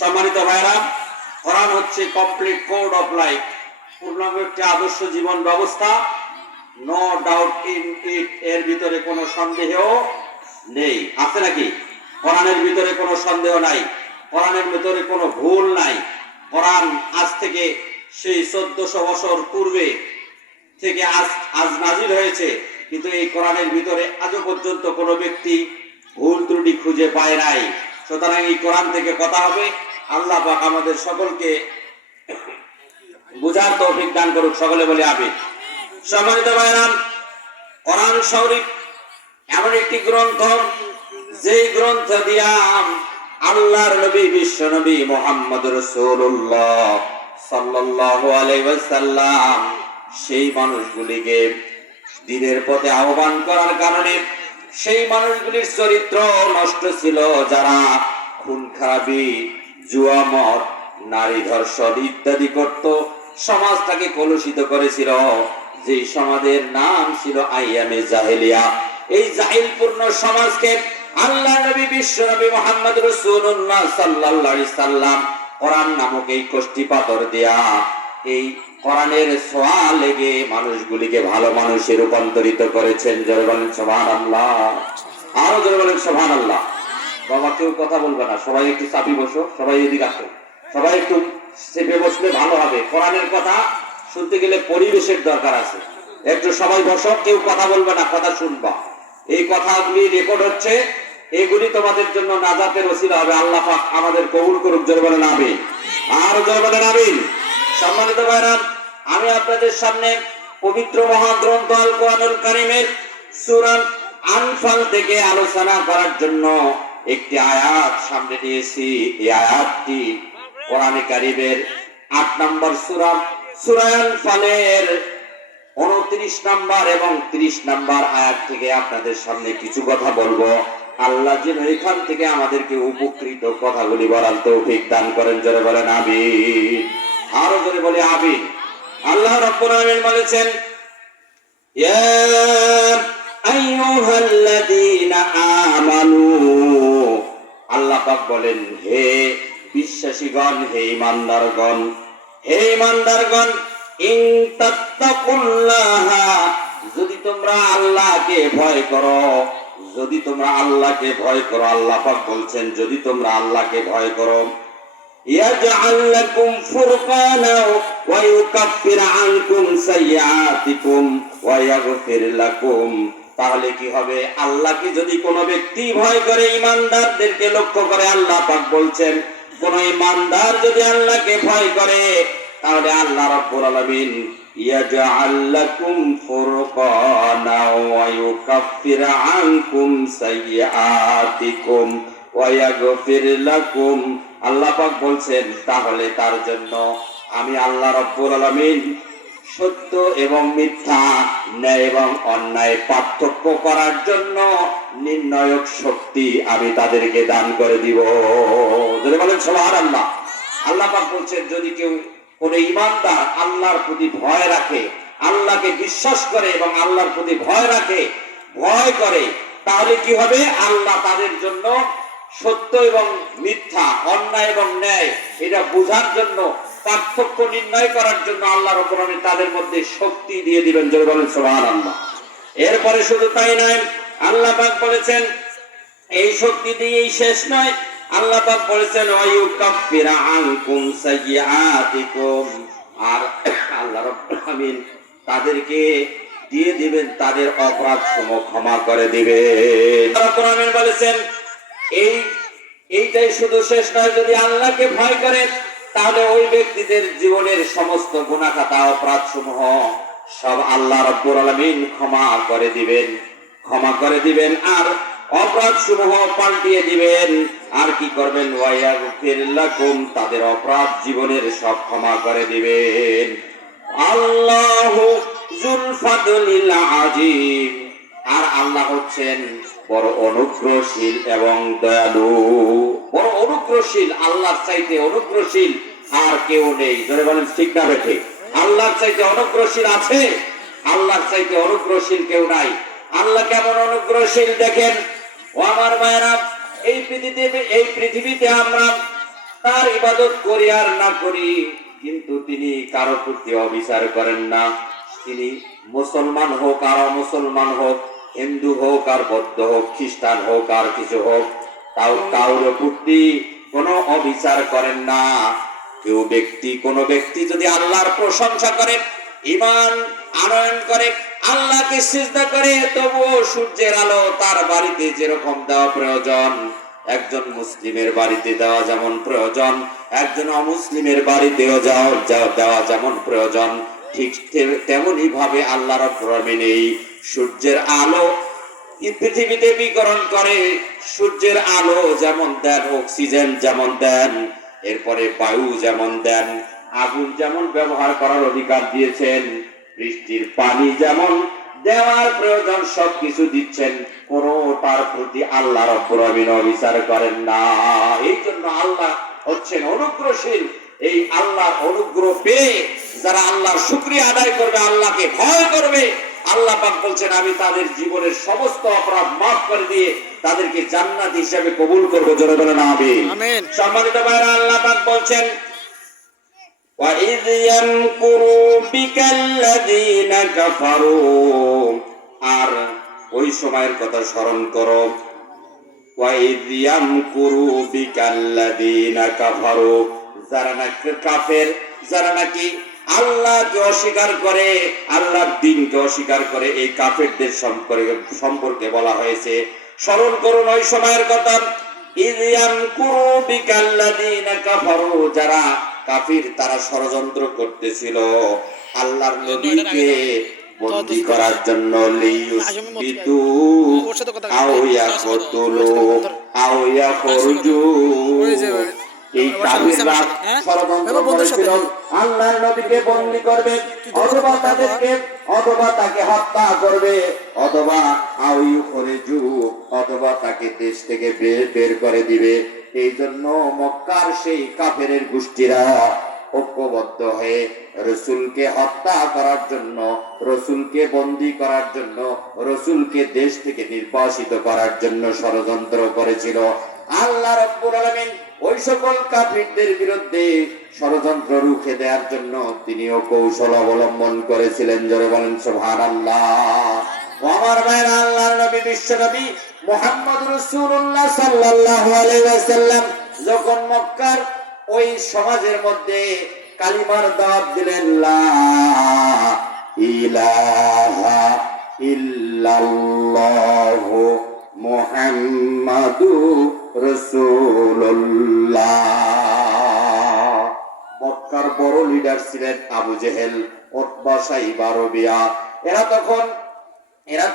সম্মানিত ভাইরা, কোরআন হচ্ছে কমপ্লিট কোড অফ লাইফ, পূর্ণাঙ্গ একটি আদর্শ জীবন ব্যবস্থা। নো ডাউট ইন ইট, এর ভিতরে কোনো সন্দেহ নেই। আছে নাকি? কোরআনের ভিতরে কোনো সন্দেহ নাই, কোরআনের ভিতরে কোনো ভুল নাই। কোরআন আজ থেকে সেই 1400 বছর পূর্বে থেকে আজ নাজিল হয়েছে, কিন্তু এই কোরআনের ভিতরে আজও পর্যন্ত কোনো ব্যক্তি ভুল ত্রুটি খুঁজে পায় নাই। সুতরাং এই কোরআন থেকে কথা হবে। আল্লাহ পাক আমাদের সকলকে বুঝার তৌফিক দান করুক, সকলে বলে আমিন। সম্মানিত ভাইরা, কোরআন শরীফ এমন একটি গ্রন্থ, যেই গ্রন্থ দিয়া আল্লাহর নবী বিশ্ব নবী মুহাম্মদ রাসূলুল্লাহ সাল্লাল্লাহু আলাইহি ওয়াসাল্লাম সেই মানুষগুলিকে দ্বীনের পথে আহ্বান করার কারণে সেই মানুষগুলির চরিত্র নষ্ট ছিল, যারা খুন খারাপি, জুয়া, মদ, নারী ধর্ষণ ইত্যাদি করত, সমাজটাকে কলুষিত করেছিল। যে সমাজের নাম ছিল আইয়ামে জাহেলিয়া। এই জাহিলপূর্ণ সমাজকে আল্লাহ নবী বিশ্ব নবী মুহাম্মদ রাসূলুল্লাহ সাল্লাল্লাহু আলাইহি সাল্লাম কোরআন নামক এই কষ্টি পাথর দেয়া, এই কোরআনের ছোঁয়া লেগে মানুষগুলিকে ভালো মানুষে রূপান্তরিত করেছেন। জোরে বলেন সুবহানাল্লাহ, আরো জোরে বলেন সুবহানাল্লাহ। বাবা, কেউ কথা বলবে না, সবাই একটু চাপি বসো, সবাই এদিকে আসো, সবাই একটু চেপে বসলে ভালো হবে। কোরআনের কথা শুনতে গেলে পরিবেশের দরকার আছে। একটু সবাই বসো, কেউ কথা বলবে না, কথা শুনবা। এই কথাগুলি রেকর্ড হচ্ছে, এগুলি তোমাদের জন্য নাজাতের ওসিলা হবে। আল্লাহ পাক আমাদের কবুল করুক। জোরে বলেন আমিন, আর জোরে বলেন আমিন। সম্মানিত ভাইরা, আমি আপনাদের সামনে পবিত্র মহাগ্রন্থ আল কোরআনুল কারীমের সূরা আনফাল থেকে আলোচনা করার জন্য একটি আয়াত সামনে নিয়েছি। এই আয়াতটি কোরআনে কারীমের 8 নম্বর সূরা, সূরা আনফালের 29 নম্বর এবং 30 নম্বর আয়াত থেকে আপনাদের সামনে কিছু কথা বলবো। আল্লাহ যেন এখান থেকে আমাদেরকে উপকৃত কথাগুলি বলার তৌফিক দান করেন। জোরে বলেন আমিন, আরো জোরে বলে আমিন। আল্লাহ রাব্বুল আলামিন বলেছেন, ইয়া আইয়ুহাল্লাযীনা আমানু, আল্লাহ পাক বলেন, হে বিশ্বাসীগণ, হে ঈমানদারগণ, হে ঈমানদারগণ, ইন তাত্তাকুল্লাহা, যদি তোমরা আল্লাহকে ভয় করো, যদি তোমরা আল্লাহকে ভয় করো, আল্লাহ পাক বলছেন যদি তোমরা আল্লাহকে ভয় করো, ইয়াজআল লাকুম ফুরকানা ওয়া ইউকাফির আনকুম সাইয়্যাতিকুম ওয়া ইয়াগফির লাকুম, তাহলে কি হবে? আল্লাহকে যদি কোনো ব্যক্তি ভয় করে, ঈমানদারদেরকে লক্ষ্য করে, আল্লাহ পাক বলছেন কোন ঈমানদার যদি আল্লাহকে ভয় করে, তাহলে আল্লাহ রাব্বুল আলামিন ইয়াজআল লাকুম ফুরকানা ওয়া ইউকাফির আনকুম সাইয়্যাতিকুম ওয়া ইয়াগফির লাকুম, আল্লাহ পাক বলছেন তাহলে তার জন্য আমি আল্লাহ রাব্বুল আলামিন সত্য এবং মিথ্যা, ন্যায় এবং অন্যায় পার্থক্য করার জন্য নির্ণায়ক শক্তি আমি তাদেরকে দান করে দিব। যদি বলেন সুবহানাল্লাহ। আল্লাহ পাক বলছেন যদি কেউ কোনো ঈমানদার আল্লাহর প্রতি ভয় রাখে, আল্লাহকে বিশ্বাস করে এবং আল্লাহর প্রতি ভয় রাখে, ভয় করে, তাহলে কি হবে? আল্লাহ তাদের জন্য সত্য এবং মিথ্যা, অন্যায় এবং ন্যায় এটা বোঝার জন্য, পার্থক্য নির্ণয় করার জন্য আল্লাহ রাব্বুল আলামিন তাদের মধ্যে শক্তি দিয়ে দিবেন। জোরে বলেন সুবহানাল্লাহ। এরপরে শুধু তাই নয়, আল্লাহ পাক বলেছেন এই শক্তি দিয়েই শেষ নয়, আল্লাহ পাক বলেছেন ওয়া ইউকাফির আনকুম সাইয়্যাতিকুম, আর আল্লাহ রাব্বুল আলামিন তাদেরকে দিয়ে দিবেন তাদের অপরাধ সমূহ ক্ষমা করে দিবেন। রাব্বুল আলামিন বলেছেন এইটাই শুধু শেষ নয়, যদি আল্লাহকে ভয় করে তাহলে ওই ব্যক্তিদের জীবনের সমস্ত গুনাহ খাতা, অপরাধ সমূহ সব আল্লাহ রাব্বুল আলামিন ক্ষমা করে দিবেন, ক্ষমা করে দিবেন, আর অপরাধ সমূহ পাল্টিয়ে দিবেন। আর কি করবেন? ওয়া ইয়াগফির লাকুম, তাদের অপরাধ জীবনের সব ক্ষমা করে দিবেন। আল্লাহু যুল ফাদলিল আযীম, আর আল্লাহ হচ্ছেন বড় অনুগ্রহশীল এবং দয়ালু। বড় অনুগ্রহশীল, আল্লাহর চাইতে অনুগ্রহশীল আর কেউ নেই। জোরে বলেন ঠিক না বেঠিক? আল্লাহর চাইতে অনুগ্রহশীল আছে? আল্লাহর চাইতে অনুগ্রহশীল কেউ নাই। আল্লাহ কেমন অনুগ্রহশীল দেখেন। ও আমার ভাইরা, এই পৃথিবীতে আমরা তার ইবাদত করি আর না করি, কিন্তু তিনি কারো প্রতি অবিচার করেন না। তিনি মুসলমান হোক আর অমুসলমান হোক, হিন্দু হোক আর বৌদ্ধ হোক, খ্রিস্টান হোক আর কিছু হোক, তাও কারোর প্রতি কোনো অবিচার করেন না। কোন ব্যক্তি যদি আল্লাহর প্রশংসা করে, ঈমান আনয়ন করে, আল্লাহকে সিজদা করে, তবুও সূর্যের আলো তার বাড়িতে যেরকম দেওয়া প্রয়োজন, একজন মুসলিমের বাড়িতে দেওয়া যেমন প্রয়োজন, একজন অমুসলিমের বাড়িতেও দেওয়া যেমন প্রয়োজন, ঠিক তেমনি ভাবে আল্লাহ রাব্বুল আলামিন এই সূর্যের আলো পৃথিবীতে বিকিরণ করে। সূর্যের আলো যেমন দেন, অক্সিজেন যেমন দেন, এরপরে বায়ু যেমন দেন, আগুন যেমন ব্যবহার করার অধিকার দিয়েছেন, বৃষ্টির পানি যেমন দেওয়ার প্রয়োজন সবকিছু দিচ্ছেন, কোনটার প্রতি আল্লাহ রাব্বুল আলামিন অবিচার করেন না। এই জন্য আল্লাহ হচ্ছেন অনুগ্রহশীল। এই আল্লাহর অনুগ্রহ পেয়ে যারা আল্লাহর শুকরিয়া আদায় করবে, আল্লাহকে ভয় করবে, আল্লাহ পাক বলছেন আমি তাদের জীবনের সমস্ত অপরাধ মাফ করে দিয়ে তাদেরকে জান্নাত হিসেবে কবুল করব। জোরে বলেন আমিন। সম্মানিত ভাইরা, আল্লাহ পাক বলছেন وَإِذْ يَمْكُرُ بِكَ الَّذِينَ كَفَرُوا, আর ওই সময়ের কথা স্মরণ করো। وَإِذْ يَمْكُرُ بِكَ الَّذِينَ كَفَرُوا, যারা নাকি কাফের, যারা নাকি আল্লাহকে অস্বীকার করে, আল্লাহর দ্বীনকে অস্বীকার করে, এই কাফেরদের সম্পর্কে বলা হয়েছে। স্মরণ করুন ওই সময়ের কথা। ইয ইয়ামকুরু বিকাল্লাযীনা কাফারু, যারা কাফির তারা ষড়যন্ত্র করতেছিল আল্লাহর নবীকে বন্দী করার জন্য, লিইউসবিতু আও ইয়াকতুলু আও ইয়াখরুজু। এই কাফিররা ষড়যন্ত্র করেছিল আল্লাহর নবীকে বন্দী করবে, অথবা তাকে হত্যা করবে, অথবা আও ইউখরিজু, অথবা তাকে দেশ থেকে বের করে দিবে। এই জন্য মক্কার সেই কাফেরের গোষ্ঠীরা ঐক্যবদ্ধ হয়ে রাসূলকে হত্যা করার জন্য, রাসূলকে বন্দী করার জন্য, রাসূলকে দেশ থেকে নির্বাসিত করার জন্য ষড়যন্ত্র করেছিল। আল্লাহ রাব্বুল আলামিন ওই সকল কাফিরদের বিরুদ্ধে ষড়যন্ত্র রুখে দেওয়ার জন্য তিনিও কৌশল অবলম্বন করেছিলেন। জোরে বলেন সুবহানাল্লাহ। আমার ভাইরা, আল্লাহর নবী বিশ্ব নবী মুহাম্মদ রাসূলুল্লাহ সাল্লাল্লাহু আলাইহি ওয়াসাল্লাম যখন মক্কার ওই সমাজের মধ্যে কালিমার দাওয়াত দিলেন, লা ইলাহা ইল্লাল্লাহু মুহাম্মাদুর রাসূলুল্লাহ। মক্কার বড় লিডার ছিলেন আবু জেহেল, উতবা, সাইবা, রবিয়া। এরা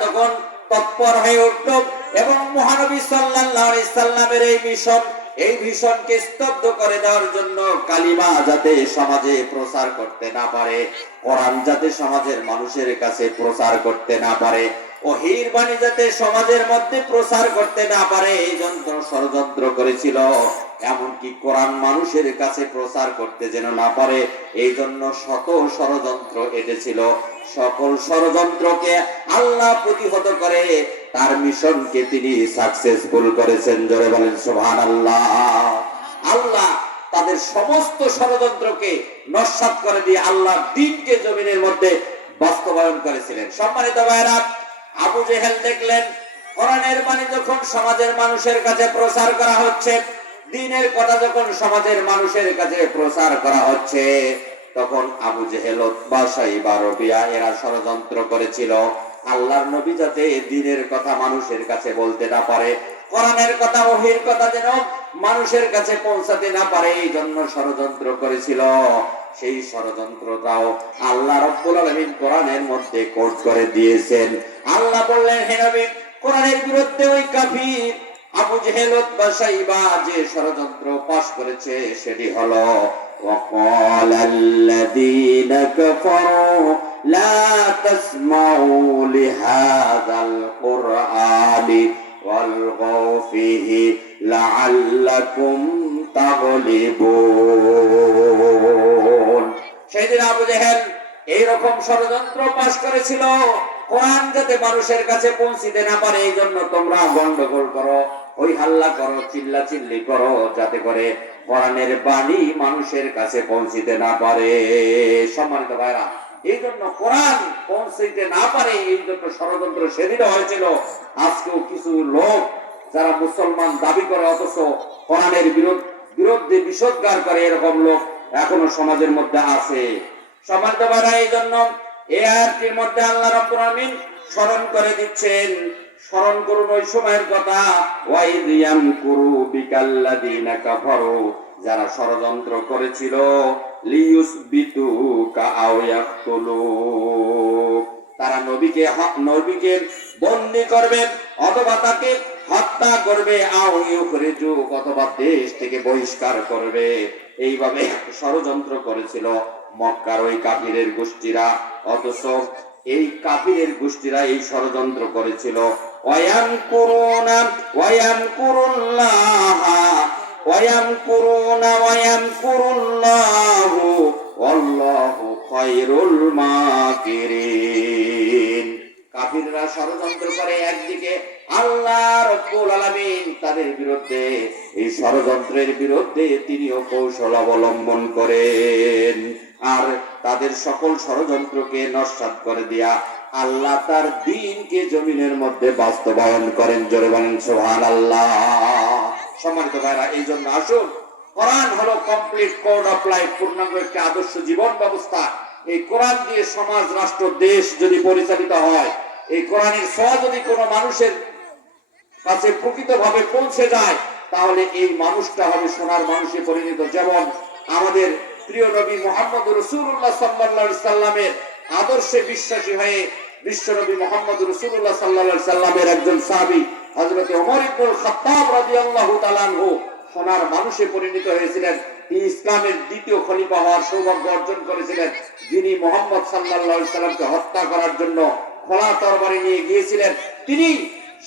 তখন তৎপর হয়ে উঠল এবং মহানবী সাল্লাল্লাহু আলাইহি সাল্লামের এই মিশনকে স্তব্ধ করে দেওয়ার জন্য, কালিমা যাতে সমাজে প্রচার করতে না পারে, কোরআন যাতে সমাজের মানুষের কাছে প্রচার করতে না পারে, ওহীর বাণী যাতে সমাজের মধ্যে প্রচার করতে না পারে, এই জন্য ষড়যন্ত্র করেছিল। এমনকি কোরআন মানুষের কাছে প্রচার করতে যেন না পারে, এই জন্য শত ষড়যন্ত্র এটেছিল। সকল ষড়যন্ত্রকে আল্লাহ প্রতিহত করে তার মিশনকে তিনি সাকসেসফুল করেছেন। জোরে বলেন সুবহানাল্লাহ। আল্লাহ তাদের সমস্ত ষড়যন্ত্রকে নস্যাৎ করে দিয়ে আল্লাহর দ্বীনকে জমিনের মধ্যে বাস্তবায়ন করেছিলেন। সম্মানিত ভাইরা, আবু জেহেল দেখলেন কোরআনের বাণী যখন সমাজের মানুষের কাছে প্রচার করা হচ্ছে, দ্বীনের কথা যখন সমাজের মানুষের কাছে প্রচার করা হচ্ছে, তখন আবু জেহেল, উতবা, সাইবা, রবিয়া এরা ষড়যন্ত্র করেছিল আল্লাহর নবী যাতে দ্বীনের কথা মানুষের কাছে বলতে না পারে, কোরআনের কথা, ওহীর কথা যেন মানুষের কাছে পৌঁছাতে না পারে, এই জন্য ষড়যন্ত্র করেছিল। সেই ষড়যন্ত্রটাও আল্লাহ রাব্বুল আলামিন কোরআনের মধ্যে কোট করে দিয়েছেন। আল্লাহ বললেন, হে নবী, কোরআনের বিরুদ্ধে ওই কাফির আবু জেহেল, উতবা, সাইবা যে ষড়যন্ত্র পাশ করেছে সেটি হলো وقال الذين كفروا لا تسمعوا لهذا القرآن والغوا فيه لعلكم تغلبون। সেদিন আবু জেহেল এইরকম ষড়যন্ত্র পাশ করেছিল, কোরআন যাতে মানুষের কাছে পৌঁছিতে না পারে এই জন্য তোমরা গন্ডগোল করো, ওই হাল্লা করো, চিল্লা চিল্লি করো, যাতে করে কোরআনের বাণী মানুষের কাছে পৌঁছিতে না পারে। সম্মানিত ভাইরা, এই জন্য কোরআন পৌঁছাইতে না পারে, এই জন্য ষড়যন্ত্র সেদিন হয়েছিল। আজকেও কিছু লোক যারা মুসলমান দাবি করে অথচ কোরআনের বিরুদ্ধে বিষোদ্গার করে, এরকম লোক এখনো সমাজের মধ্যে আছে। সম্মানিত ভাইরা, এই জন্য এই আয়াতটির মধ্যে আল্লাহ রাব্বুল আলামিন স্মরণ করে দিচ্ছেন, স্মরণ করুন ওই সময়ের কথা, ওয়াইদ ইয়ামকুরু বিকাল্লাযিনা কাফারু, যারা ষড়যন্ত্র করেছিল লিয়ুসবিতুকা আও ইয়াকতুলুক, তারা নবীকে বন্দী করবে অথবা তাকে হত্যা করবে, আও ইউখরিজুক, অথবা দেশ থেকে বহিষ্কার করবে। এইভাবে ষড়যন্ত্র করেছিল মক্কার ওই কাফিরের গোষ্ঠীরা। অথচ এই কাফিরের গোষ্ঠীরা এই ষড়যন্ত্র করেছিল। ওয়ায়ামকুরুনা ওয়ায়ামকুরুল্লাহু ওয়াল্লাহু খায়রুল মাকিরিন। কাফিররা ষড়যন্ত্র করে একদিকে, আল্লাহ রাব্বুল আলামিন তাদের বিরুদ্ধে, এই ষড়যন্ত্রের বিরুদ্ধে তিনিও কৌশল অবলম্বন করেন। আর তাদের সকল ষড়যন্ত্রকে নস্যাৎ করে দিয়া আল্লাহ তার দ্বীনকে জমিনের মধ্যে বাস্তবায়ন করেন। জোরে বলেন সুবহানাল্লাহ। সম্মানিত ভাইরা, এই জন্য আসুন, কোরআন হলো কমপ্লিট কোড অফ লাইফ, পূর্ণাঙ্গ একটি আদর্শ জীবন ব্যবস্থা। এই কোরআন দিয়ে সমাজ, রাষ্ট্র, দেশ যদি পরিচালিত হয়, এই কোরআনের ছোঁয়া যদি কোনো মানুষের কাছে প্রকৃতভাবে পৌঁছে যায়, তাহলে এই মানুষটা হবে সোনার মানুষে পরিণত। যেমন আমাদের প্রিয় নবী মুহাম্মদ রাসূলুল্লাহ সাল্লাল্লাহু আলাইহি সাল্লামের আদর্শে বিশ্বাসী হয়ে বিশ্ব নবী মুহাম্মদ রাসূলুল্লাহ সাল্লাল্লাহু আলাইহি সাল্লামের একজন সাহাবী হযরত ওমর ইবনুল খাত্তাব রাদিয়াল্লাহু তাআলা আনহু সোনার মানুষে পরিণত হয়েছিলেন। তিনি ইসলামের দ্বিতীয় খলিফা হওয়ার সৌভাগ্য অর্জন করেছিলেন, যিনি মুহাম্মদ সাল্লাল্লাহু আলাইহি সাল্লামকে হত্যা করার জন্য খোলা তরবারি নিয়ে গিয়েছিলেন। তিনি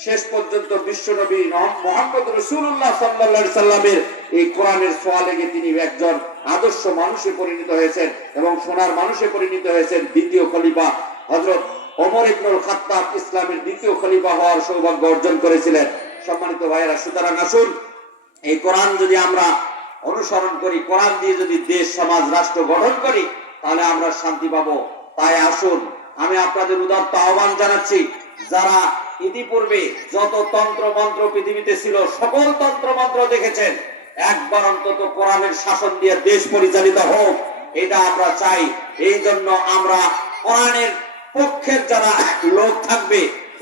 শেষ পর্যন্ত বিশ্বনবী মুহাম্মদ রাসূলুল্লাহ সাল্লাল্লাহু আলাইহি সাল্লামের এই কোরআনের ছোঁয়া লেগে তিনি একজন আদর্শ মানুষে পরিণত হয়েছেন এবং সোনার মানুষে পরিণত হয়েছেন। দ্বিতীয় খলিফা হযরত ওমর ইবনুল খাত্তাব ইসলামের দ্বিতীয় খলিফা হওয়ার সৌভাগ্য অর্জন করেছিলেন। সম্মানিত ভাইয়েরা, সুতরাং আসুন, এই কোরআন যদি আমরা অনুসরণ করি, কোরআন দিয়ে যদি দেশ, সমাজ, রাষ্ট্র গঠন করি, তাহলে আমরা শান্তি পাবো। তাই আসুন, আমি আপনাদের উদাত্ত আহ্বান জানাচ্ছি, যারা ইতিপূর্বে যত তন্ত্র মন্ত্র পৃথিবীতে ছিল, সকল তন্ত্র মন্ত্র দেখেছেন, একবার অন্তত কোরআনের শাসন দিয়ে দেশ পরিচালিত হোক, এটা আমরা চাই। এই জন্য আমরা কোরআনের পক্ষের যারা লোক থাকবে,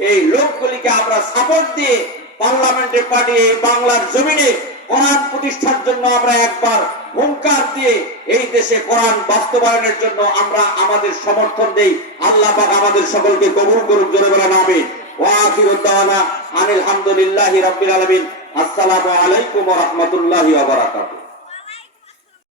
এই লোকগুলিকে আমরা সাপোর্ট দিয়ে পার্লামেন্টে পাঠিয়ে বাংলার জমিনে কোরআন প্রতিষ্ঠার জন্য আমরা একবার হুঙ্কার দিয়ে এই দেশে কোরআন বাস্তবায়নের জন্য আমরা আমাদের সমর্থন দেই। আল্লাহ পাক আমাদের সকলকে কবুল করুক। জোরে বলেন আমিন। ওয়া আখিরু দাওয়ানা আনিল হামদুলিল্লাহি রাব্বিল আলামিন। আসসালামু আলাইকুম ওয়া রাহমাতুল্লাহি ওয়া বারাকাতুহু।